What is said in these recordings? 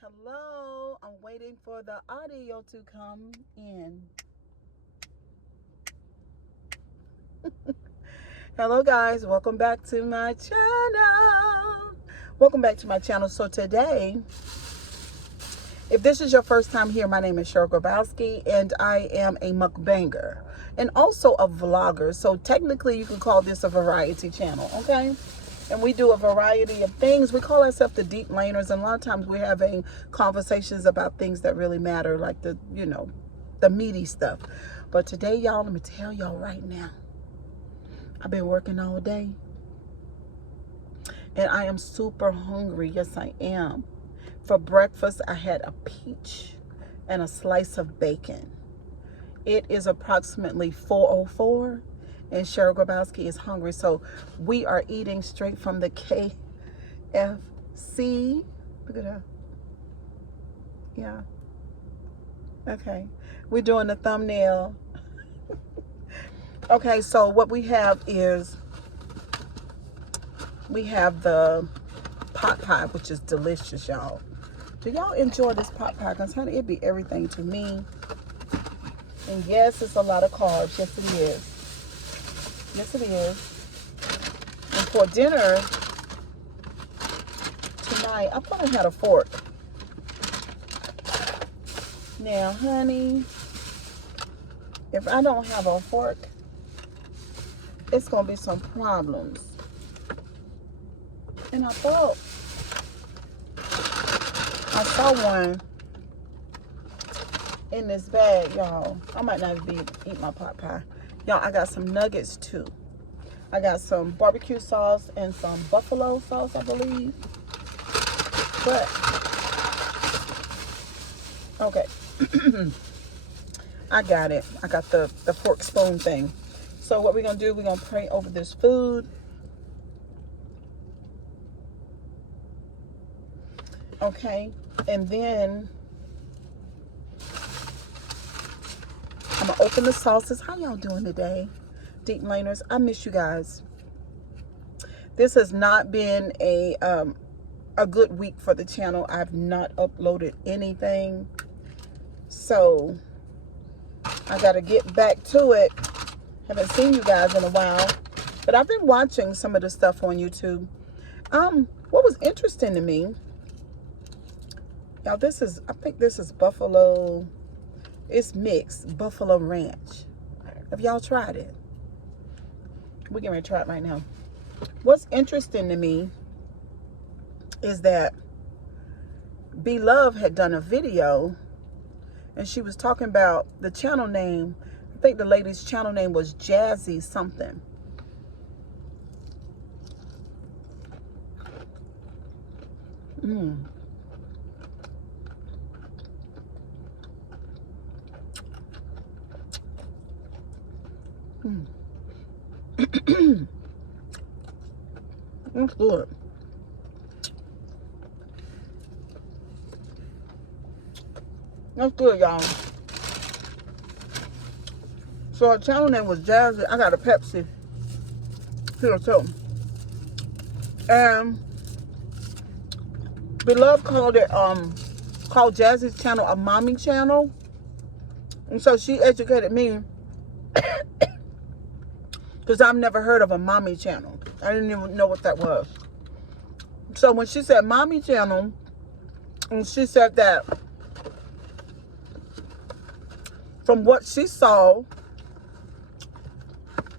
Hello, I'm waiting for the audio to come in. Hello guys, welcome back to my channel. So today, if this is your first time here, my name is Cheryl Grabowski and I am a mukbanger and also a vlogger. So technically you can call this a variety channel, okay? And we do a variety of things. We call ourselves the deep laners, and a lot of times we're having conversations about things that really matter, like the meaty stuff. But today, y'all, let me tell y'all right now, I've been working all day and I am super hungry. Yes, I am. For breakfast, I had a peach and a slice of bacon. It is approximately 4:04 and Cheryl Grabowski is hungry. So we are eating straight from the kFC. Look at her. Yeah. Okay. We're doing the thumbnail. Okay, so what we have is we have the pot pie, which is delicious, y'all. Do y'all enjoy this pot pie? Because, honey, it be everything to me. And yes, it's a lot of carbs. Yes, it is. Yes, it is. And for dinner tonight, I thought I had a fork. Now, honey, if I don't have a fork, it's going to be some problems. And I thought I saw one in this bag, y'all. I might not be eat my pot pie. Y'all, I got some nuggets too. I got some barbecue sauce and some buffalo sauce, I believe. But, okay. I got it. I got the fork spoon thing. So what we're going to do, we're going to pray over this food. Okay. And then I'm going to open the sauces. How y'all doing today? Deep laners, I miss you guys. This has not been a good week for the channel. I've not uploaded anything. So I got to get back to it. Haven't seen you guys in a while. But I've been watching some of the stuff on YouTube. What was interesting to me, y'all, I think this is buffalo. It's mixed buffalo ranch. Have y'all tried it? We're going to try it right now. What's interesting to me is that Beloved had done a video and she was talking about the channel name. I think the lady's channel name was Jazzy something. That's good. That's good, y'all. So her channel name was Jazzy. I got a Pepsi here too. And Beloved called Jazzy's channel a mommy channel. And so she educated me because I've never heard of a mommy channel. I didn't even know what that was. So when she said mommy channel, and she said that from what she saw,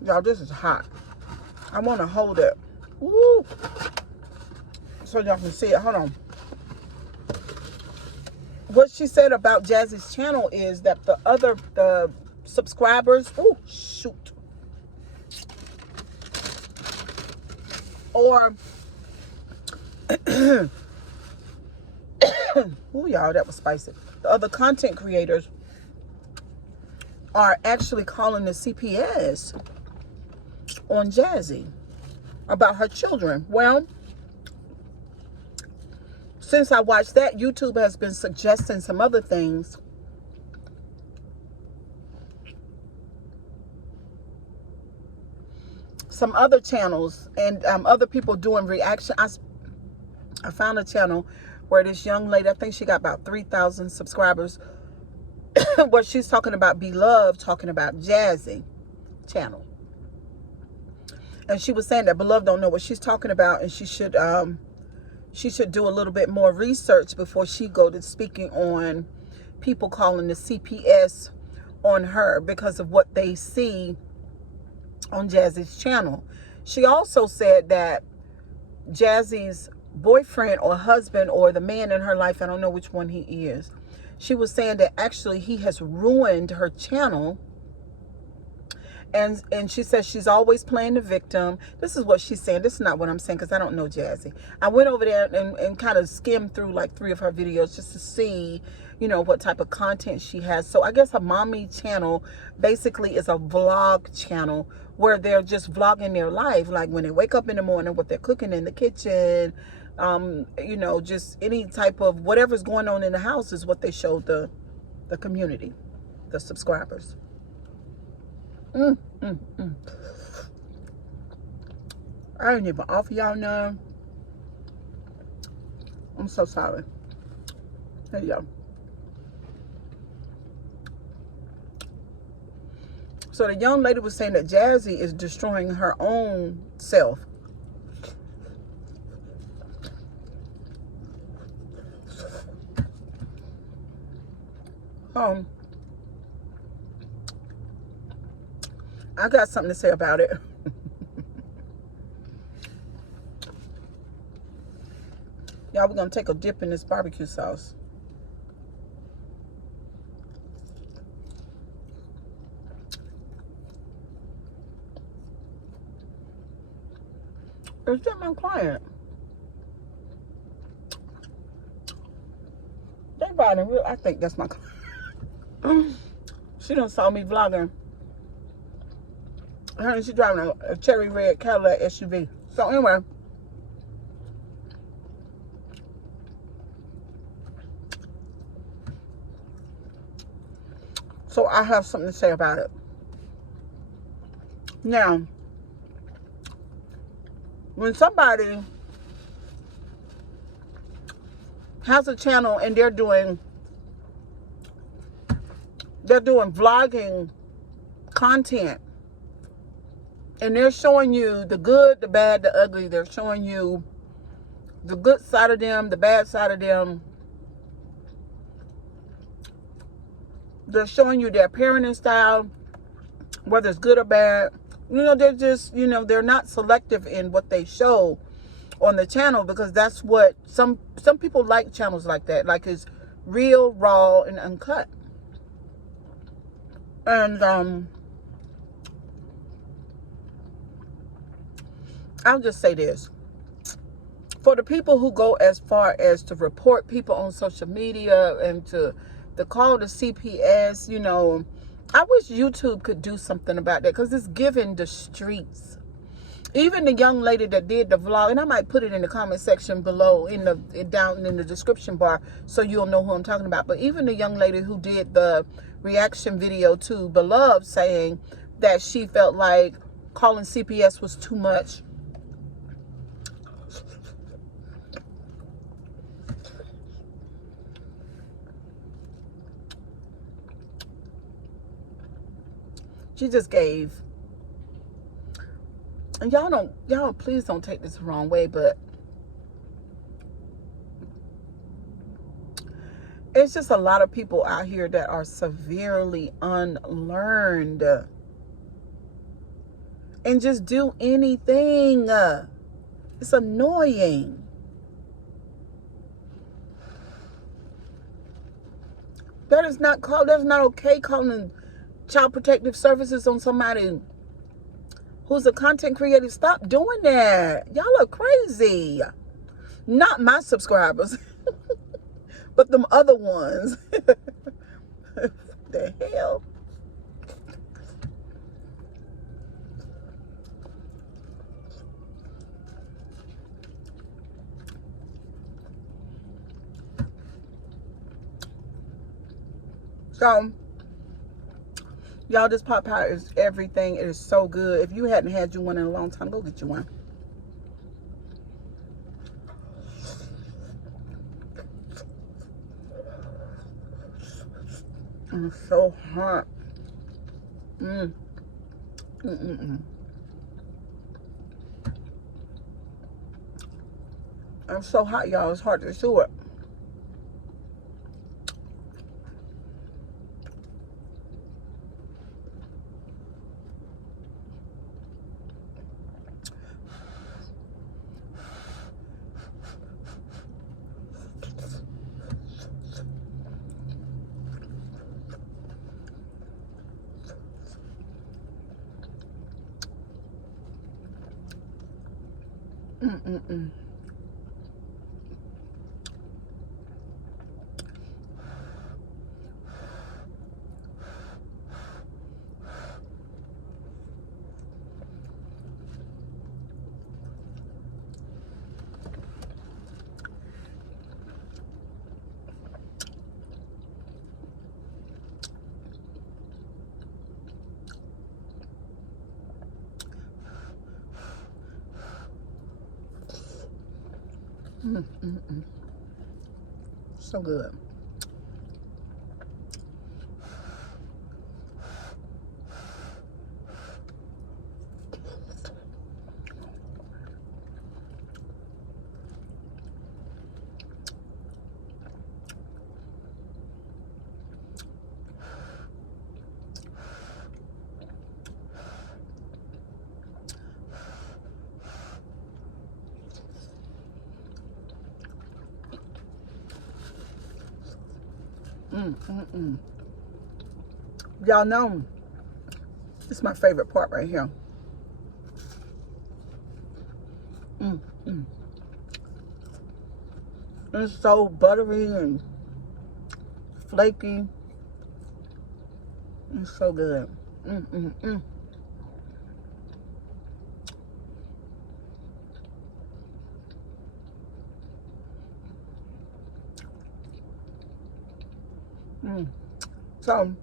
y'all, this is hot. I want to hold it. Woo. So y'all can see it. Hold on. What she said about Jazzy's channel is that the subscribers, oh shoot, or oh y'all, that was spicy. The other content creators are actually calling the CPS on Jazzy about her children. Well, since I watched that, YouTube has been suggesting some other things. Some other channels and other people doing reaction. I found a channel where this young lady, I think she got about 3,000 subscribers, where she's talking about Beloved, talking about Jazzy channel. And she was saying that Beloved don't know what she's talking about, and she should do a little bit more research before she go to speaking on people calling the CPS on her because of what they see on Jazzy's channel. She also said that Jazzy's boyfriend or husband or the man in her life, I don't know which one he is, she was saying that actually he has ruined her channel. And she says she's always playing the victim. This is what she's saying. This is not what I'm saying because I don't know Jazzy. I went over there and kind of skimmed through like 3 of her videos just to see, you know, what type of content she has. So I guess her mommy channel basically is a vlog channel where they're just vlogging their life. Like when they wake up in the morning, what they're cooking in the kitchen, you know, just any type of whatever's going on in the house is what they show the community, the subscribers. I ain't even offer y'all none. I'm so sorry. There you go. So the young lady was saying that Jazzy is destroying her own self. I got something to say about it. Y'all, we're going to take a dip in this barbecue sauce. Is that my client? They riding real. I think that's my client. She done saw me vlogging. She's driving a cherry red Cadillac SUV. So anyway, so I have something to say about it. Now, when somebody has a channel and they're doing vlogging content, and they're showing you the good, the bad, the ugly. They're showing you the good side of them, the bad side of them. They're showing you their parenting style, whether it's good or bad. You know, they're just, you know, they're not selective in what they show on the channel, because that's what some people like channels like that. Like it's real, raw, and uncut. And I'll just say this. For the people who go as far as to report people on social media and to call the CPS, you know, I wish YouTube could do something about that, because it's giving the streets. Even the young lady that did the vlog, and I might put it in the comment section below, down in the description bar, so you'll know who I'm talking about. But even the young lady who did the reaction video to Beloved, saying that she felt like calling CPS was too much. She just gave, and y'all please don't take this the wrong way, but it's just a lot of people out here that are severely unlearned and just do anything. It's annoying. That's not okay calling Child Protective Services on somebody who's a content creator. Stop doing that. Y'all are crazy. Not my subscribers, but them other ones. The hell? So, y'all, this pot pie is everything. It is so good. If you hadn't had you one in a long time, go get you one. And it's so hot. Mm. Mm-mm-mm. I'm so hot, y'all. It's hard to chew it. Mm-mm-mm. Mm-mm-mm. So good. Mm-mm-mm. Y'all know, it's my favorite part right here. Mm-mm. It's so buttery and flaky. It's so good. Mm-mm-mm. Mm. So,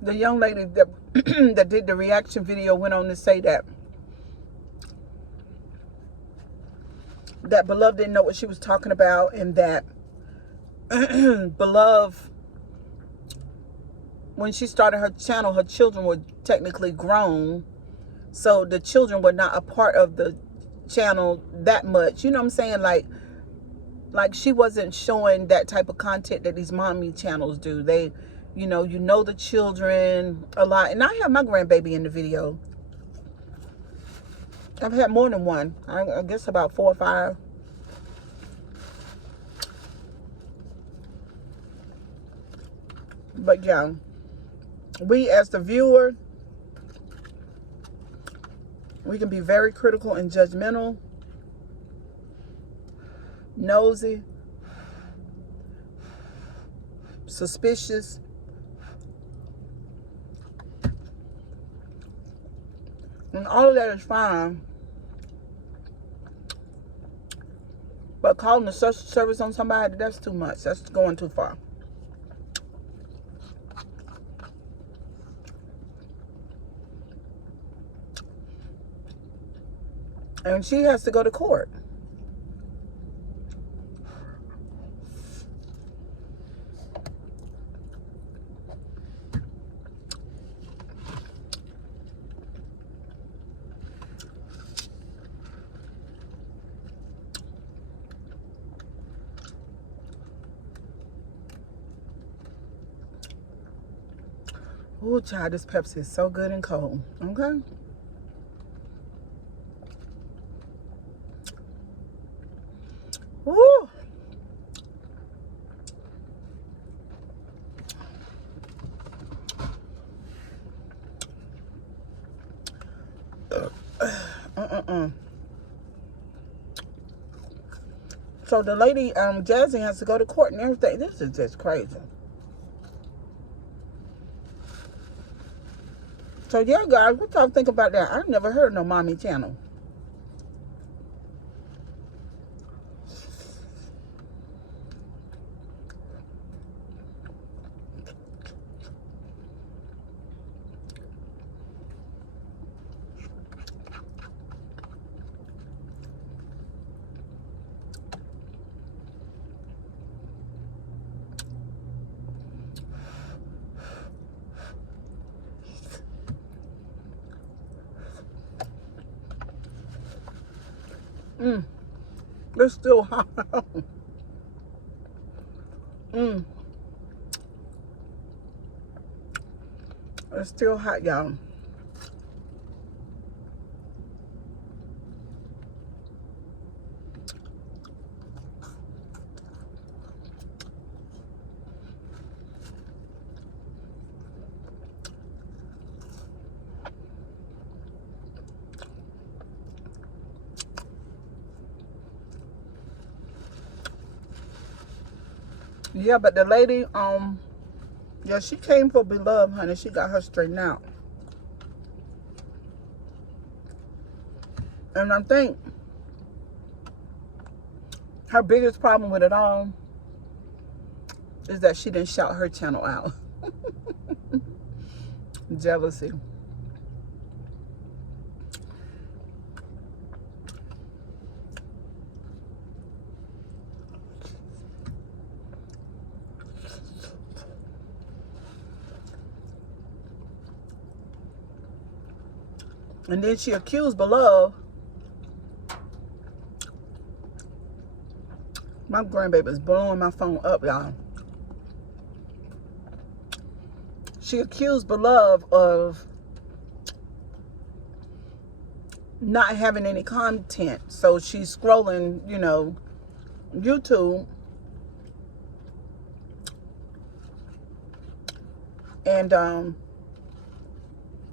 the young lady that that did the reaction video went on to say that Beloved didn't know what she was talking about, and that Beloved, when she started her channel, her children were technically grown, so the children were not a part of the channel that much. You know what I'm saying? Like she wasn't showing that type of content that these mommy channels do. They, you know the children a lot. And I have my grandbaby in the video. I've had more than one. I guess about 4 or 5. But yeah, we as the viewer, we can be very critical and judgmental, nosy, suspicious. And all of that is fine. But calling the social service on somebody, that's too much. That's going too far. And she has to go to court. Oh, child, this Pepsi is so good and cold. Okay. Ooh. So the lady, Jazzy, has to go to court and everything. This is just crazy. So yeah, guys, what y'all think about that? I've never heard no mommy channel. It's still hot. It's still hot, y'all. Yeah, but the lady, yeah, she came for Beloved, honey. She got her straightened out. And I think her biggest problem with it all is that she didn't shout her channel out. Jealousy. And then she accused Beloved. My grandbaby's blowing my phone up, y'all. She accused Beloved of not having any content. So she's scrolling, you know, YouTube. And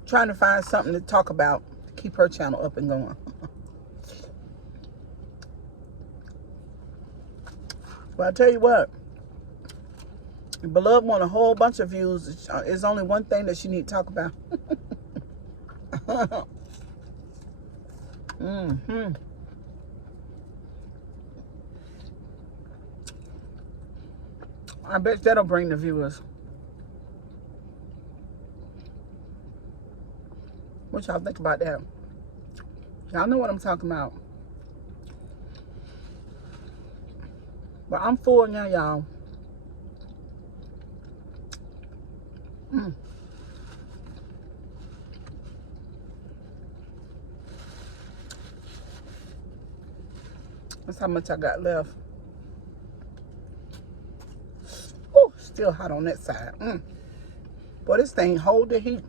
trying to find something to talk about to keep her channel up and going. But I tell you what, Beloved want a whole bunch of views. There's only one thing that she need to talk about. I bet that'll bring the viewers. What y'all think about that? Y'all know what I'm talking about. But I'm full now, y'all. That's how much I got left. Oh, still hot on that side. Boy, this thing hold the heat.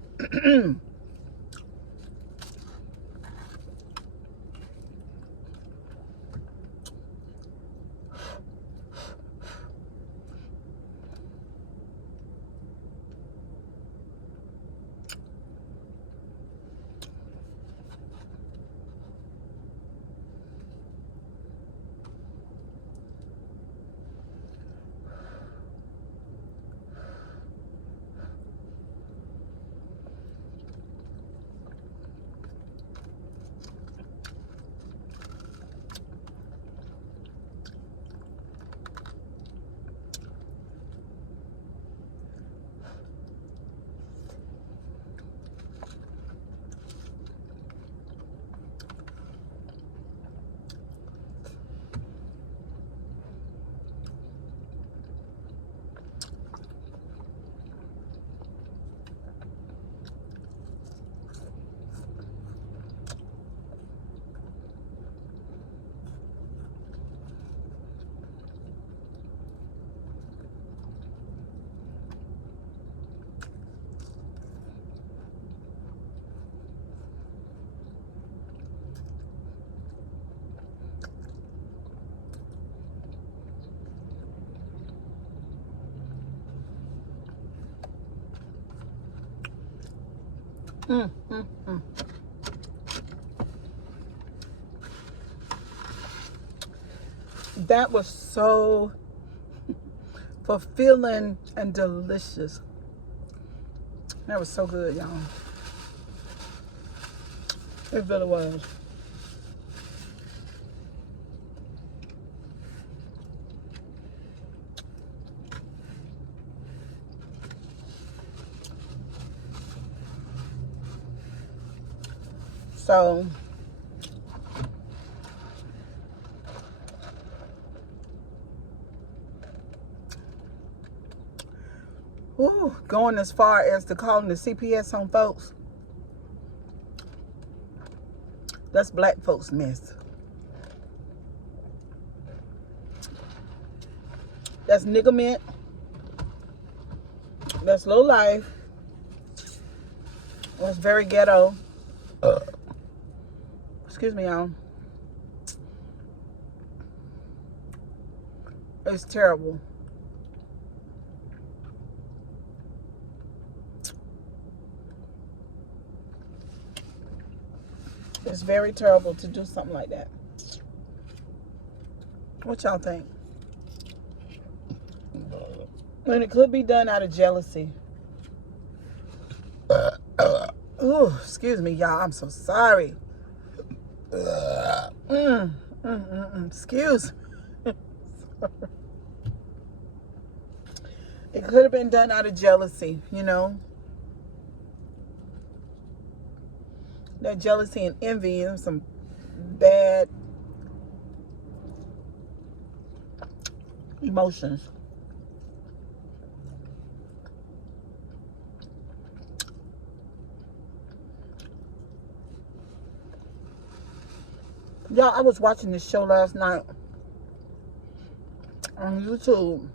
That was so fulfilling and delicious. That was so good, y'all. It really was. So going as far as to calling the CPS on folks, that's black folks' mess. That's niggerment. That's low life. That's very ghetto. Excuse me, y'all. It's terrible. It's very terrible to do something like that. What y'all think? And it could be done out of jealousy. Ooh, excuse me, y'all. I'm so sorry. Excuse me. It could have been done out of jealousy, you know. That jealousy and envy and some bad emotions. Y'all, I was watching this show last night on YouTube,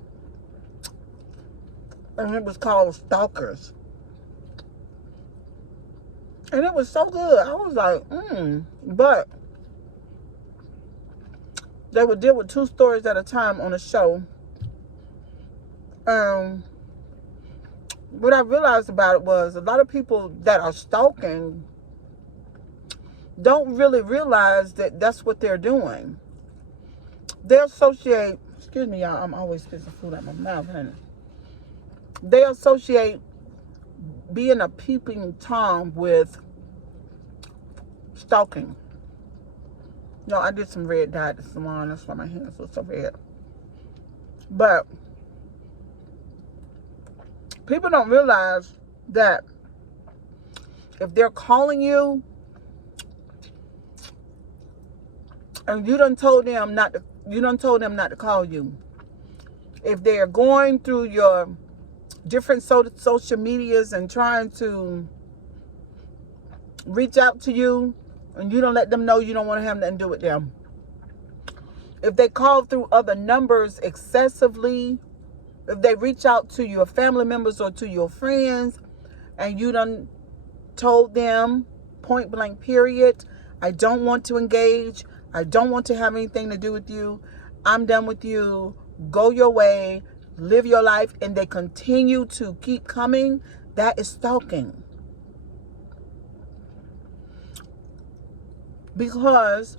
and it was called Stalkers. And it was so good. I was like, But they would deal with 2 stories at a time on a show. What I realized about it was a lot of people that are stalking don't really realize that that's what they're doing. They associate, excuse me, y'all, I'm always spitting food out my mouth, honey. They associate being a peeping Tom with stalking. No, I did some red dye at the salon. That's why my hands look so red. But people don't realize that if they're calling you and you done told them not to call you, if they're going through your different social medias and trying to reach out to you, and you don't let them know you don't want to have nothing to do with them. If they call through other numbers excessively, if they reach out to your family members or to your friends, and you done told them point blank period, I don't want to engage, I don't want to have anything to do with you, I'm done with you, go your way, live your life, and they continue to keep coming, that is stalking. Because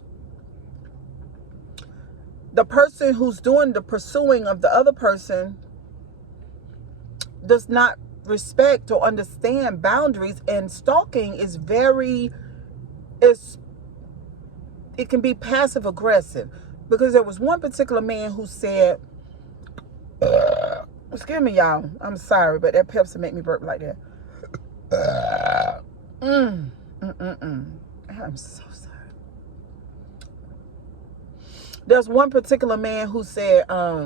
the person who's doing the pursuing of the other person does not respect or understand boundaries, and stalking is it can be passive aggressive. Because there was one particular man who said, excuse me, y'all, I'm sorry, but that Pepsi make me burp like that. I'm so sorry. There's one particular man who said, I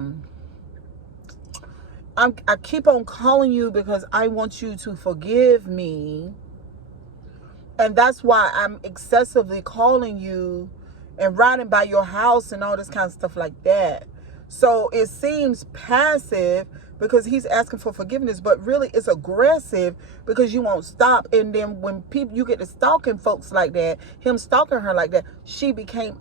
keep on calling you because I want you to forgive me. And that's why I'm excessively calling you and riding by your house and all this kind of stuff like that. So it seems passive because he's asking for forgiveness, but really it's aggressive because you won't stop. And then when you get to stalking folks like that, him stalking her like that, she became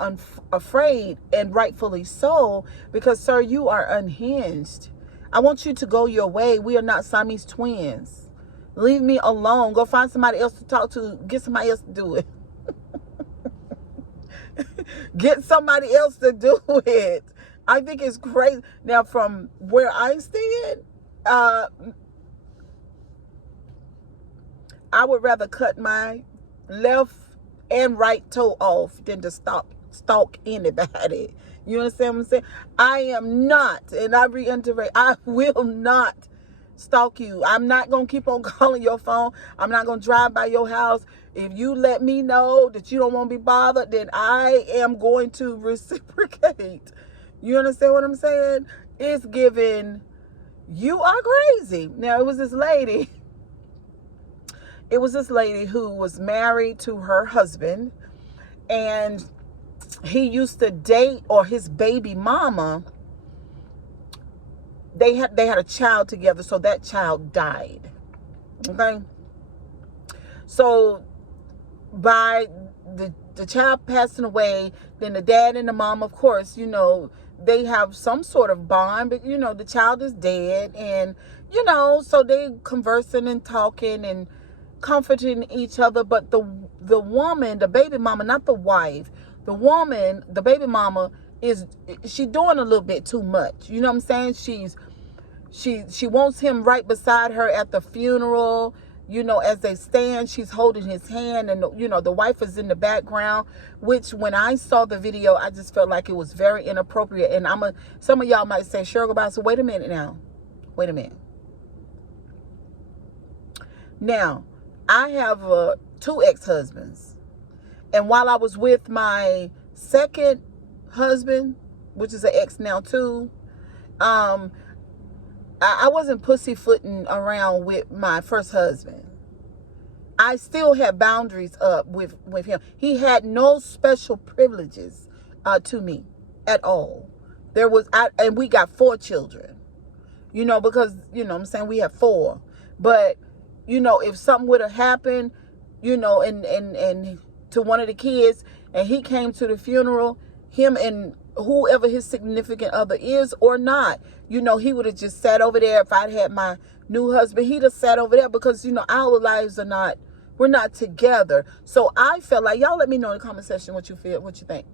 afraid, and rightfully so, because, sir, you are unhinged. I want you to go your way. We are not Siamese twins. Leave me alone. Go find somebody else to talk to. Get somebody else to do it. Get somebody else to do it. I think it's crazy. Now, from where I stand, I would rather cut my left and right toe off than to stalk anybody. You understand what I'm saying? I am not, and I reiterate, I will not stalk you. I'm not going to keep on calling your phone. I'm not going to drive by your house. If you let me know that you don't want to be bothered, then I am going to reciprocate. You understand what I'm saying? It's given, you are crazy. Now, it was this lady who was married to her husband, and he used to date, or his baby mama they had a child together, so that child died. Okay, so by the child passing away, then the dad and the mom, of course, you know, they have some sort of bond, but you know, the child is dead, and you know, so they conversing and talking and comforting each other. But the woman, the baby mama, not the wife, the woman, the baby mama, she doing a little bit too much. You know what I'm saying? She wants him right beside her at the funeral. You know, as they stand, she's holding his hand, and you know, the wife is in the background, which when I saw the video, I just felt like it was very inappropriate. And some of y'all might say, Cheryl Goodbye, so wait a minute now. Wait a minute. Now, I have 2 ex-husbands. And while I was with my second husband, which is an ex now too, I wasn't pussyfooting around with my first husband. I still had boundaries up with him. He had no special privileges to me at all. And we got 4 children, you know, because, you know what I'm saying, we have 4. But, you know, if something would have happened, you know, and to one of the kids, and he came to the funeral, him and whoever his significant other is or not, you know, he would have just sat over there. If I'd had my new husband, he'd have sat over there, because, you know, our lives we're not together. So I felt like, y'all let me know in the comment section what you think.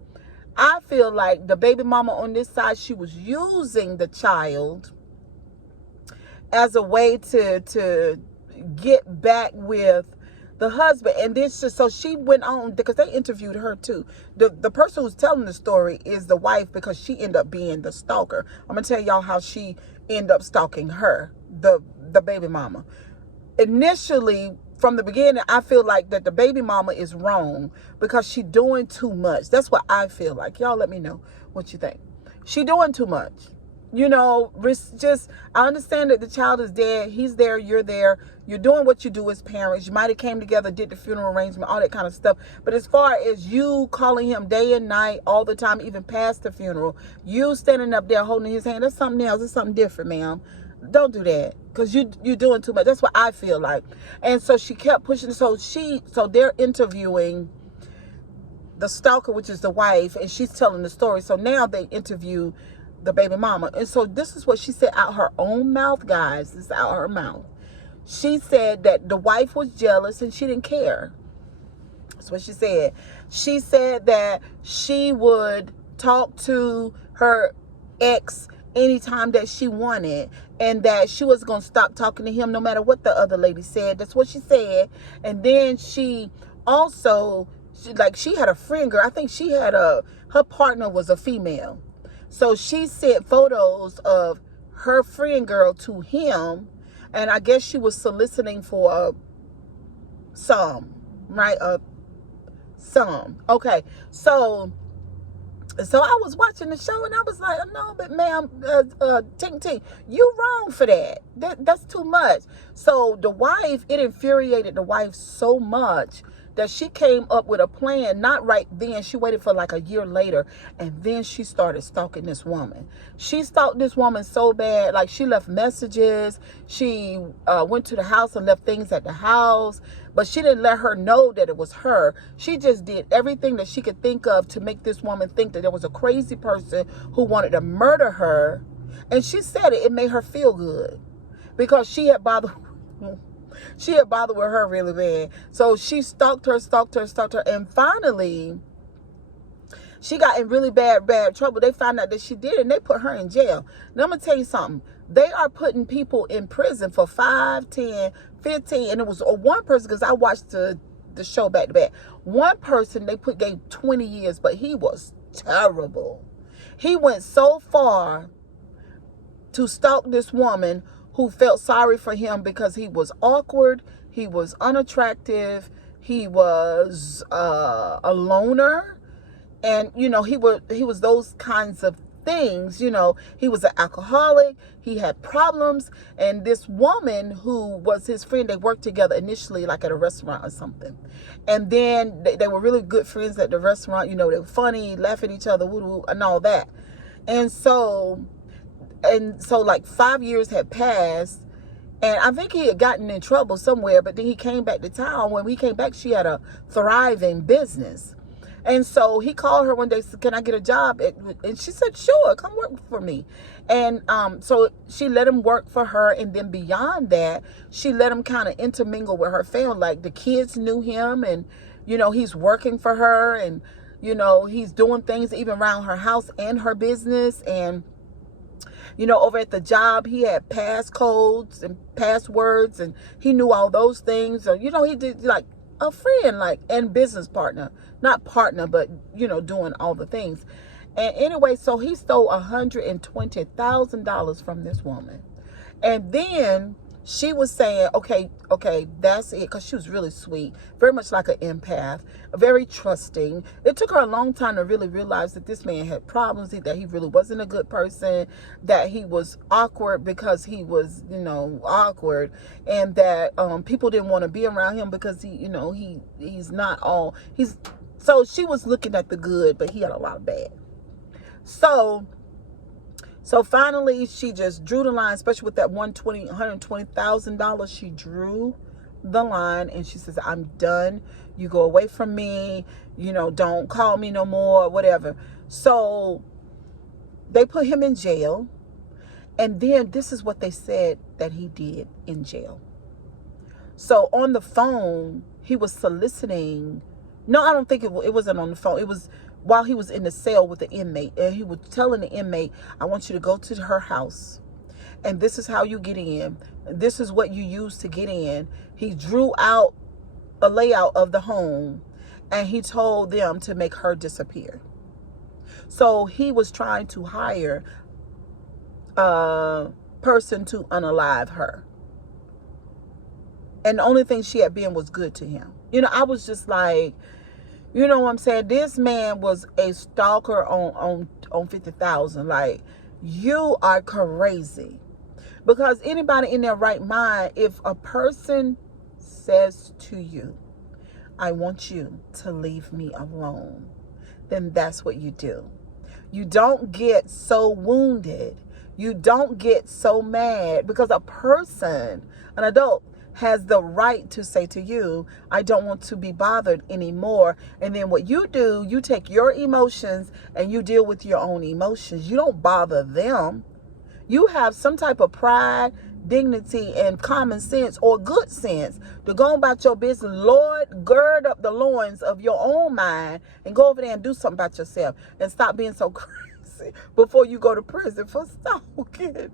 I feel like the baby mama on this side, she was using the child as a way to get back with the husband. And this just, so she went on, because they interviewed her too. The person who's telling the story is the wife, because she ended up being the stalker. I'm gonna tell y'all how she ended up stalking her, the baby mama. Initially, from the beginning, I feel like that the baby mama is wrong, because she doing too much. That's what I feel like. Y'all let me know what you think. She doing too much. You know, I understand that the child is dead. He's there. You're there. You're doing what you do as parents. You might have came together, did the funeral arrangement, all that kind of stuff. But as far as you calling him day and night, all the time, even past the funeral, you standing up there holding his hand, that's something else. It's something different, ma'am. Don't do that, because you're doing too much. That's what I feel like. And so she kept pushing. So they're interviewing the stalker, which is the wife, and she's telling the story. So now they interview the baby mama. And so this is what she said out her own mouth, guys. This is out her mouth. She said that the wife was jealous and she didn't care. That's what she said. She said that she would talk to her ex anytime that she wanted, and that she was going to stop talking to him no matter what the other lady said. That's what she said. And then she also, she had a friend girl. I think she had her partner was a female. So she sent photos of her friend girl to him, and I guess she was soliciting for some, right? Some. Okay. So I was watching the show, and I was like, no, but ma'am, Ting, you wrong for that. That's too much. So the wife, it infuriated the wife so much that she came up with a plan, not right then. She waited for like a year later, and then she started stalking this woman. She stalked this woman so bad, like she left messages. She went to the house and left things at the house, but she didn't let her know that it was her. She just did everything that she could think of to make this woman think that there was a crazy person who wanted to murder her. And she said it made her feel good, because she had bothered with her really bad. So she stalked her. And finally, she got in really bad trouble. They found out that she did it, and they put her in jail. Now, I'm going to tell you something. They are putting people in prison for 5, 10, 15. And it was one person, because I watched the show back to back. One person they gave 20 years, but he was terrible. He went so far to stalk this woman who felt sorry for him because he was awkward, he was unattractive, he was a loner, and you know, he was those kinds of things. You know, he was an alcoholic, he had problems, and this woman who was his friend, they worked together initially like at a restaurant or something, and then they were really good friends at the restaurant. You know, they were funny, laughing at each other, woo, and all that. And so And so like 5 years had passed, and I think he had gotten in trouble somewhere, but then he came back to town. When we came back, she had a thriving business. And so he called her one day, said, "Can I get a job?" And she said, "Sure, come work for me." And so she let him work for her. And then beyond that, she let him kind of intermingle with her family. Like the kids knew him, and, he's working for her, and, he's doing things even around her house and her business. And, over at the job, he had passcodes and passwords, and he knew all those things. So, he did like a friend, like, and business partner, not partner, but, doing all the things. And anyway, so he stole $120,000 from this woman. And then she was saying, okay, that's it. Because she was really sweet, very much like an empath, very trusting. It took her a long time to really realize that this man had problems, that he really wasn't a good person, that he was awkward because he was, awkward, and that people didn't want to be around him because he's not all, so she was looking at the good, but he had a lot of bad. So finally, she just drew the line, especially with that $120,000. She drew the line, and she says, "I'm done. You go away from me. Don't call me no more, whatever." So they put him in jail. And then this is what they said that he did in jail. So on the phone, he was soliciting. No, I don't think it wasn't on the phone. It was while he was in the cell with the inmate. And he was telling the inmate, "I want you to go to her house. And this is how you get in. This is what you use to get in." He drew out a layout of the home, and he told them to make her disappear. So he was trying to hire a person to unalive her. And the only thing she had been was good to him. I was just like, what I'm saying? This man was a stalker on 50,000. Like, you are crazy. Because anybody in their right mind, if a person says to you, "I want you to leave me alone," then that's what you do. You don't get so wounded. You don't get so mad, because a person, an adult, has the right to say to you, "I don't want to be bothered anymore." And then what you do, you take your emotions and you deal with your own emotions. You don't bother them. You have some type of pride, dignity, and common sense, or good sense, to go about your business. Lord, gird up the loins of your own mind and go over there and do something about yourself, and stop being so crazy before you go to prison for stalking.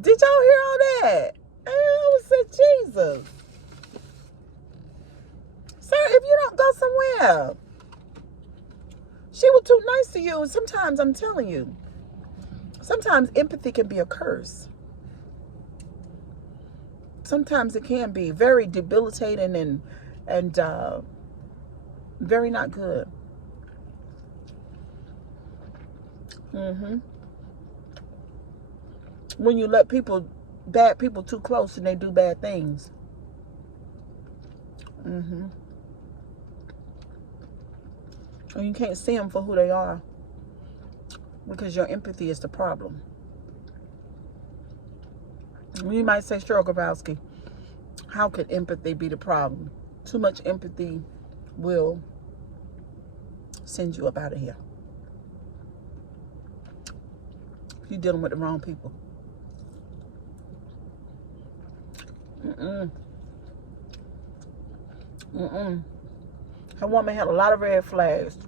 Did y'all hear all that? And I said, Jesus. Sir, if you don't go somewhere. She was too nice to you. Sometimes, I'm telling you, sometimes empathy can be a curse. Sometimes it can be very debilitating and very not good. When you let bad people too close, and they do bad things. And you can't see them for who they are, because your empathy is the problem. You might say, "Cheryl Grabowski, how could empathy be the problem?" Too much empathy will send you up out of here. You're dealing with the wrong people. Her woman had a lot of red flags.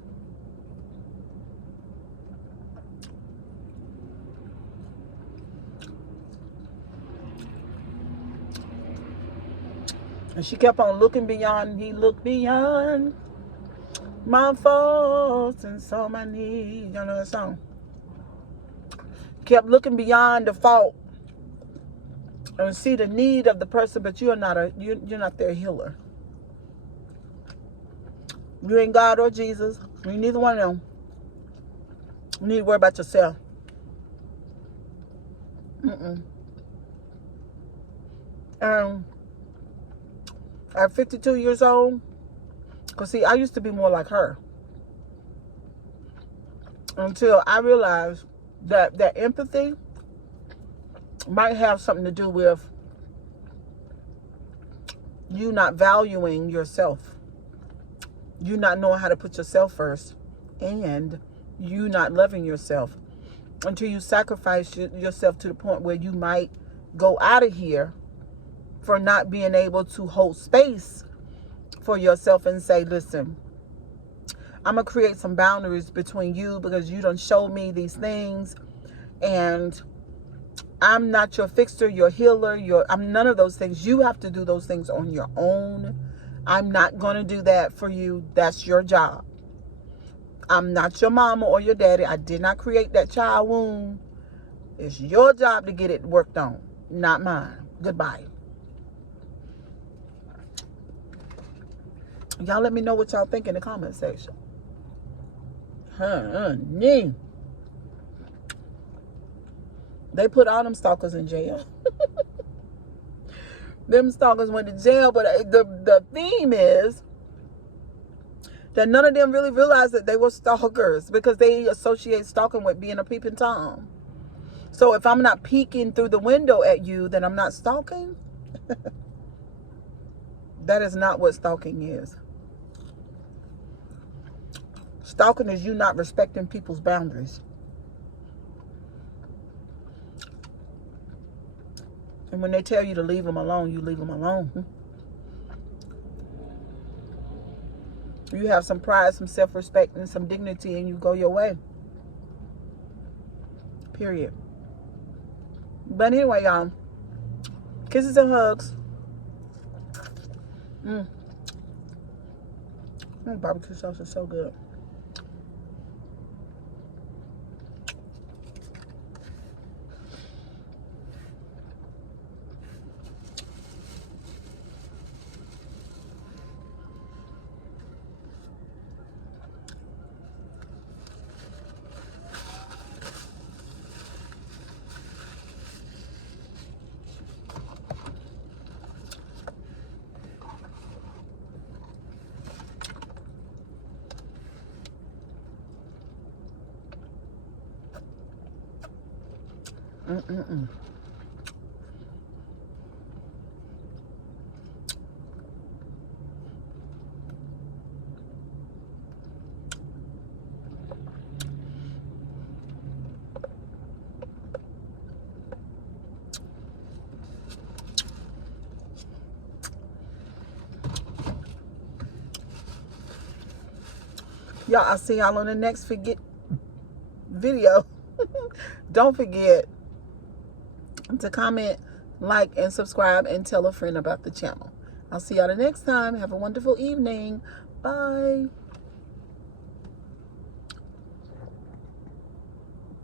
And she kept on looking beyond. He looked beyond my faults and saw my needs. Y'all know that song? Kept looking beyond the fault and see the need of the person, but you're not their healer. You ain't God or Jesus. You neither one of them. You need to worry about yourself. At 52 years old, because see, I used to be more like her, until I realized That empathy might have something to do with you not valuing yourself, you not knowing how to put yourself first, and you not loving yourself until you sacrifice yourself to the point where you might go out of here for not being able to hold space for yourself and say, listen, I'm going to create some boundaries between you because you done showed me these things, and I'm not your fixer, your healer, I'm none of those things. You have to do those things on your own. I'm not going to do that for you. That's your job. I'm not your mama or your daddy. I did not create that child womb. It's your job to get it worked on, not mine. Goodbye. Y'all let me know what y'all think in the comment section. Honey. They put all them stalkers in jail. Them stalkers went to jail, but the theme is that none of them really realized that they were stalkers because they associate stalking with being a peeping Tom. So if I'm not peeking through the window at you, then I'm not stalking. That is not what stalking is. Stalking is you not respecting people's boundaries. And when they tell you to leave them alone, you leave them alone. You have some pride, some self-respect, and some dignity, and you go your way. Period. But anyway, y'all, kisses and hugs. Barbecue sauce is so good. Y'all, I'll see y'all on the next video. Don't forget to comment, like, and subscribe, and tell a friend about the channel. I'll see y'all the next time. Have a wonderful evening. Bye.